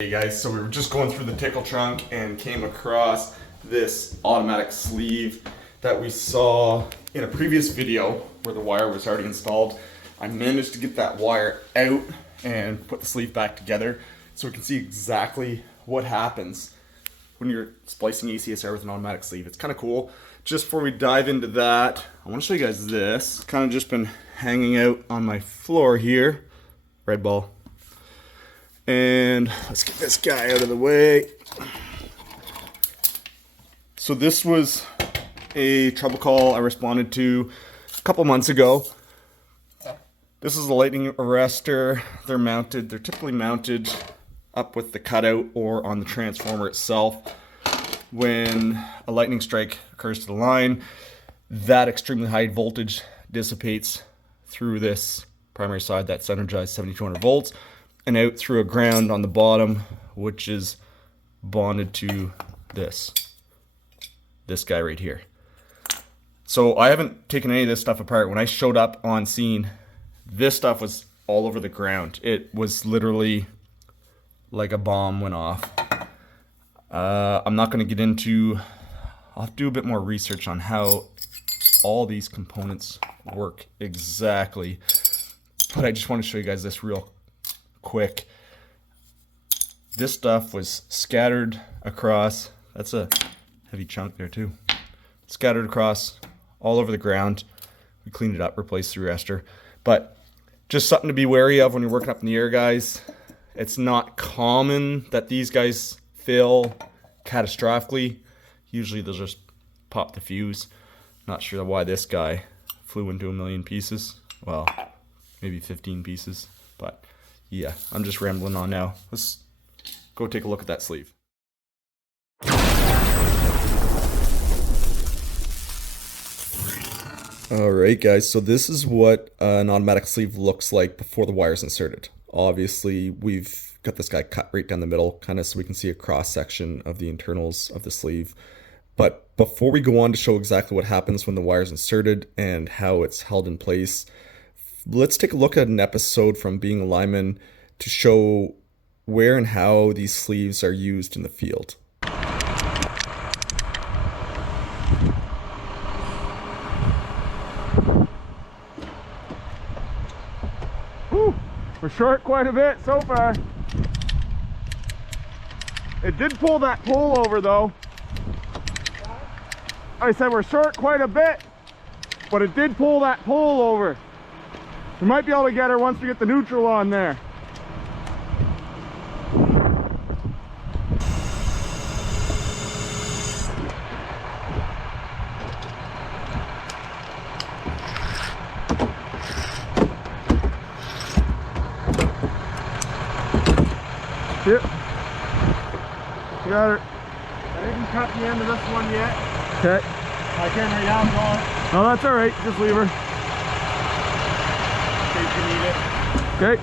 Hey guys, so we were just going through the tickle trunk and came across this automatic sleeve that we saw in a previous video where the wire was already installed. I managed to get that wire out and put the sleeve back together so we can see exactly what happens when you're splicing ACSR with an automatic sleeve. It's kind of cool. Just before we dive into that, I want to show you guys this. Kind of just been hanging out on my floor here. Red ball. And let's get this guy out of the way. So this was a trouble call I responded to a couple months ago. This is a lightning arrestor. They're typically mounted up with the cutout or on the transformer itself. When a lightning strike occurs to the line, that extremely high voltage dissipates through this primary side that's energized 7200 volts and out through a ground on the bottom, which is bonded to this guy right here. So I haven't taken any of this stuff apart. When I showed up on scene, this stuff was all over the ground. It was literally like a bomb went off. I'm not going to get into, I'll have to do a bit more research on how all these components work exactly, but I just want to show you guys this real quick. This stuff was scattered across, that's a heavy chunk there too, scattered across all over the ground. We cleaned it up, replaced the arrestor, but just something to be wary of when you're working up in the air, guys. It's not common that these guys fail catastrophically. Usually they'll just pop the fuse. Not sure why this guy flew into a million pieces. Well, maybe 15 pieces, but yeah, I'm just rambling on now. Let's go take a look at that sleeve. Alright guys, so this is what an automatic sleeve looks like before the wire's inserted. Obviously, we've got this guy cut right down the middle, kind of so we can see a cross section of the internals of the sleeve. But before we go on to show exactly what happens when the wire's inserted and how it's held in place, let's take a look at an episode from Being a Lineman to show where and how these sleeves are used in the field. Whew, we're short quite a bit so far. It did pull that pole over though. I said we're short quite a bit, but it did pull that pole over. We might be able to get her once we get the neutral on there. Yep. Got her. I didn't cut the end of this one yet. Okay. I can't right now, I'm going. No, that's alright. Just leave her. In case you need it. Okay.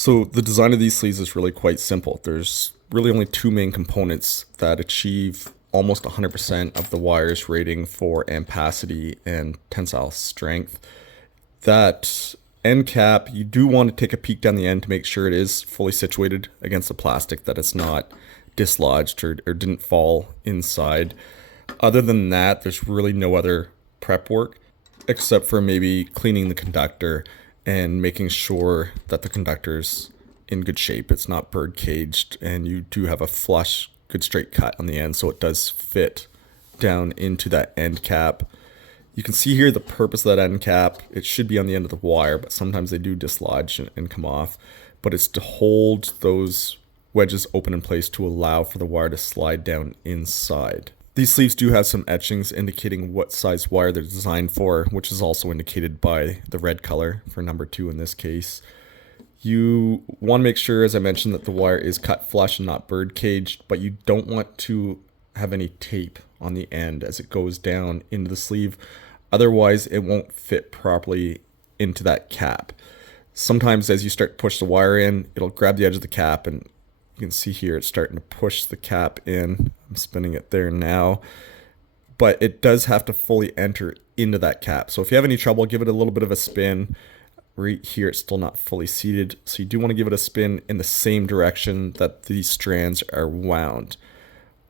So the design of these sleeves is really quite simple. There's really only two main components that achieve almost 100% of the wire's rating for ampacity and tensile strength. That end cap, you do want to take a peek down the end to make sure it is fully situated against the plastic, that it's not dislodged or didn't fall inside. Other than that, there's really no other prep work except for maybe cleaning the conductor and making sure that the conductor's in good shape. It's not bird caged, and you do have a flush, good straight cut on the end, so it does fit down into that end cap. You can see here the purpose of that end cap. It should be on the end of the wire, but sometimes they do dislodge and come off. But it's to hold those wedges open in place to allow for the wire to slide down inside. These sleeves do have some etchings indicating what size wire they're designed for, which is also indicated by the red color for number 2 in this case. You want to make sure, as I mentioned, that the wire is cut flush and not bird caged, but you don't want to have any tape on the end as it goes down into the sleeve. Otherwise, it won't fit properly into that cap. Sometimes as you start to push the wire in, it'll grab the edge of the cap, and you can see here it's starting to push the cap in. I'm spinning it there now. But it does have to fully enter into that cap. So if you have any trouble, give it a little bit of a spin. Right here, it's still not fully seated. So you do want to give it a spin in the same direction that these strands are wound.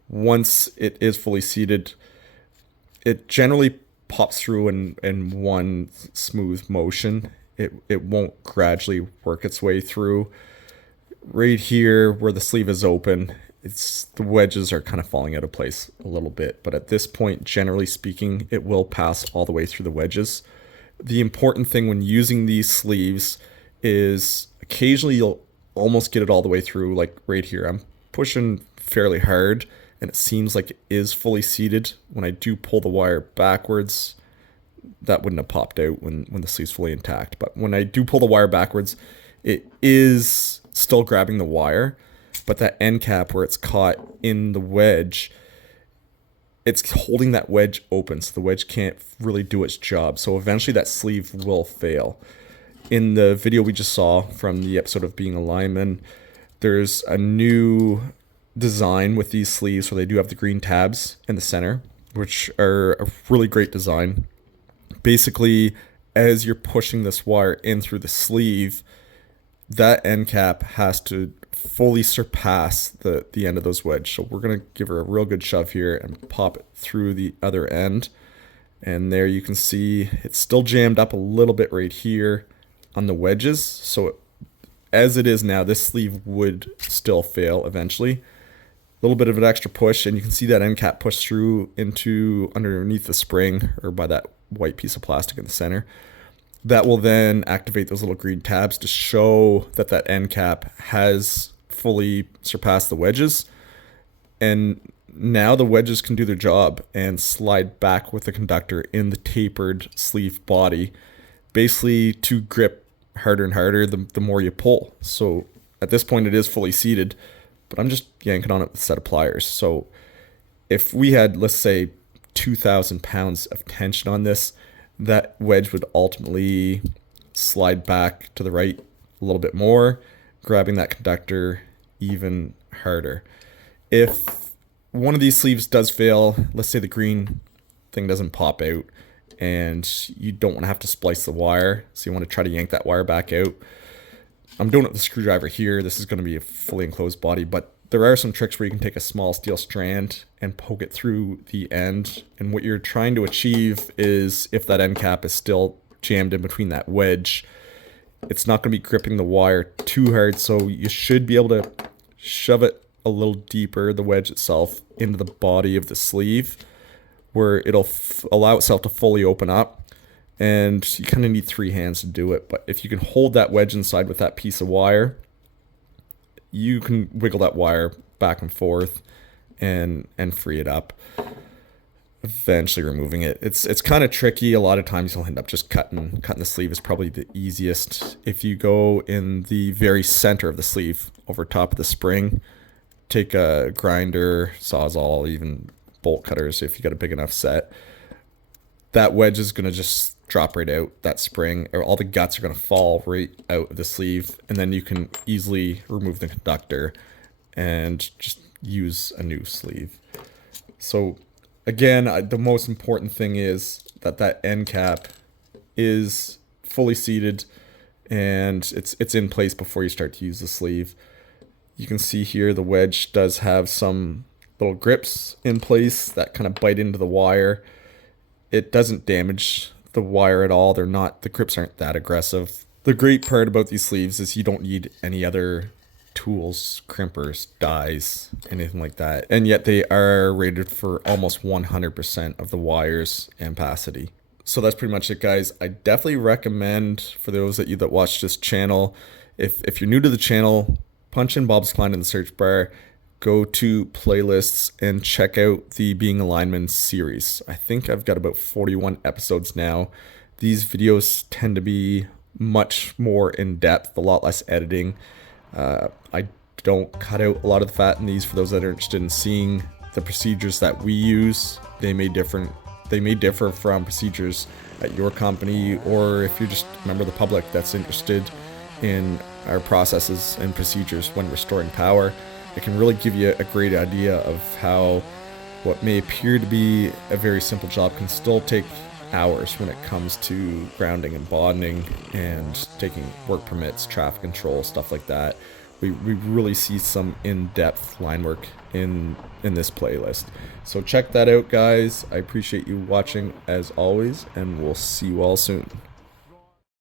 Once it is fully seated, it generally pops through in one smooth motion. It won't gradually work its way through. Right here where the sleeve is open, the wedges are kind of falling out of place a little bit, but at this point, generally speaking, it will pass all the way through the wedges. The important thing when using these sleeves is occasionally you'll almost get it all the way through, like right here. I'm pushing fairly hard and it seems like it is fully seated. When I do pull the wire backwards, that wouldn't have popped out when the sleeve's fully intact. But when I do pull the wire backwards, it is still grabbing the wire, but that end cap where it's caught in the wedge, it's holding that wedge open, so the wedge can't really do its job. So eventually that sleeve will fail. In the video we just saw from the episode of Being a Lineman, there's a new design with these sleeves where they do have the green tabs in the center, which are a really great design. Basically, as you're pushing this wire in through the sleeve, that end cap has to fully surpass the end of those wedges. So we're going to give her a real good shove here and pop it through the other end. And there you can see it's still jammed up a little bit right here on the wedges. So as it is now, this sleeve would still fail eventually. A little bit of an extra push, and you can see that end cap push through into underneath the spring, or by that white piece of plastic in the center. That will then activate those little green tabs to show that that end cap has fully surpassed the wedges. And now the wedges can do their job and slide back with the conductor in the tapered sleeve body, basically to grip harder and harder the more you pull. So at this point it is fully seated, but I'm just yanking on it with a set of pliers. So if we had, let's say, 2,000 pounds of tension on this, that wedge would ultimately slide back to the right a little bit more, grabbing that conductor even harder. If one of these sleeves does fail, let's say the green thing doesn't pop out and you don't want to have to splice the wire, so you want to try to yank that wire back out. I'm doing it with the screwdriver here. This is going to be a fully enclosed body, but there are some tricks where you can take a small steel strand and poke it through the end. And what you're trying to achieve is, if that end cap is still jammed in between that wedge, it's not going to be gripping the wire too hard. So you should be able to shove it a little deeper, the wedge itself, into the body of the sleeve, where it'll allow itself to fully open up. And you kind of need 3 hands to do it. But if you can hold that wedge inside with that piece of wire, you can wiggle that wire back and forth and free it up, eventually removing it. It's kind of tricky. A lot of times you'll end up just cutting the sleeve is probably the easiest. If you go in the very center of the sleeve over top of the spring, take a grinder, sawzall, even bolt cutters if you got a big enough set. That wedge is going to just drop right out, that spring, or all the guts are going to fall right out of the sleeve, and then you can easily remove the conductor and just use a new sleeve. So again, the most important thing is that end cap is fully seated and it's in place before you start to use the sleeve. You can see here the wedge does have some little grips in place that kind of bite into the wire. It doesn't damage the wire at all. The grips aren't that aggressive. The great part about these sleeves is you don't need any other tools, crimpers, dies, anything like that. And yet they are rated for almost 100% of the wire's ampacity. So that's pretty much it, guys. I definitely recommend for those of you that watch this channel, if you're new to the channel, punch in Bobsdecline in the search bar, go to playlists and check out the Being a Lineman series. I think I've got about 41 episodes now. These videos tend to be much more in depth, a lot less editing. I don't cut out a lot of the fat in these for those that are interested in seeing the procedures that we use. They may differ from procedures at your company, or if you're just a member of the public that's interested in our processes and procedures when restoring power. It can really give you a great idea of how what may appear to be a very simple job can still take hours when it comes to grounding and bonding and taking work permits, traffic control, stuff like that. We really see some in-depth line work in this playlist. So check that out, guys. I appreciate you watching as always, and we'll see you all soon.